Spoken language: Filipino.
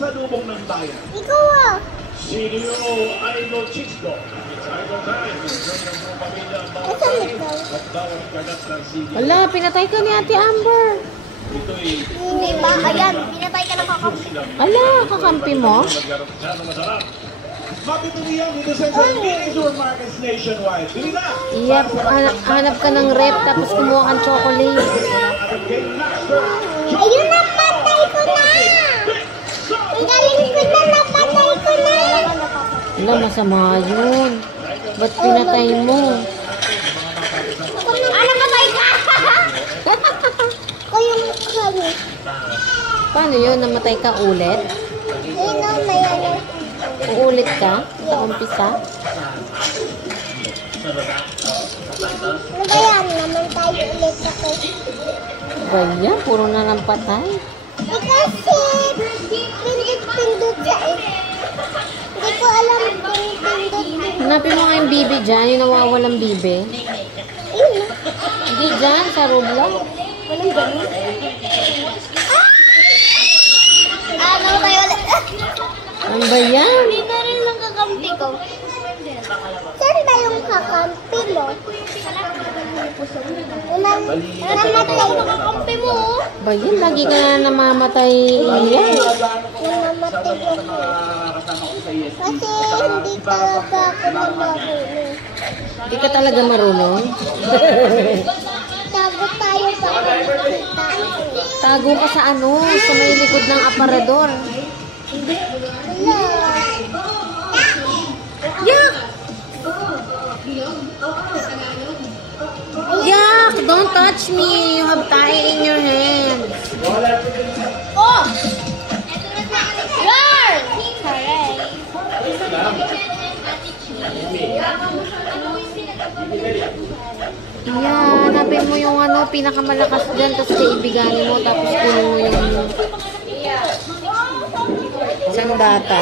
pasalubong ng bayan. Ikaw ah! Sino Idol Chico? It's Idol time. Asan ikaw? At bawat kagat ng sige. Wala, pinatay ka ni Ate Amber. Ito'y Hindi ba? Ayan, pinatay ka ng kakampi. Ala, kakampi mo? Mapituloyan dito sa Major Markets nationwide. Bili na! Yep, hanap ka ng rep tapos kumuha kang chocolate. Ayun na, patay ko na! Ang galing ko na, napatay ko na! Wala, masama yun. Ba't pinatay mo? Napatay ka! Ko yung kami. Paano yun? Namatay ka ulit? Ayun na, may ano. Uulit ka? Sa umpisa? Ano ba yan? Naman tayo ulit ako. Baya, puro na lang patay. Kasi, pindot-pindot sa Hindi ko alam kung pindot-pindot. Hanapin mo nga yung bibi dyan, yung nawawalang bibi. Ayun. Hindi dyan, sa Roblox. Walang ganun. Ano tayo ulit? Ano ba yan? Dito rin lang kakampi ko. Saan ba yung kakampi mo? Namatay yung kakampi mo. Ba yan? Lagi ka na namamatay. Iyan. Namamatay ako. Kasi hindi talaga ako marunong. Hindi ka talaga marunong. Tago tayo para makita. Tago ka sa ano? Sa may likod ng aparador. Wala. Yak! Yak! Don't touch me! You have tie in your hand. Oh! Girl! Correct. Yan, hanapin mo yung ano, pinakamalakas dyan, tapos kaibiganin mo, tapos kunin mo yung isang bata.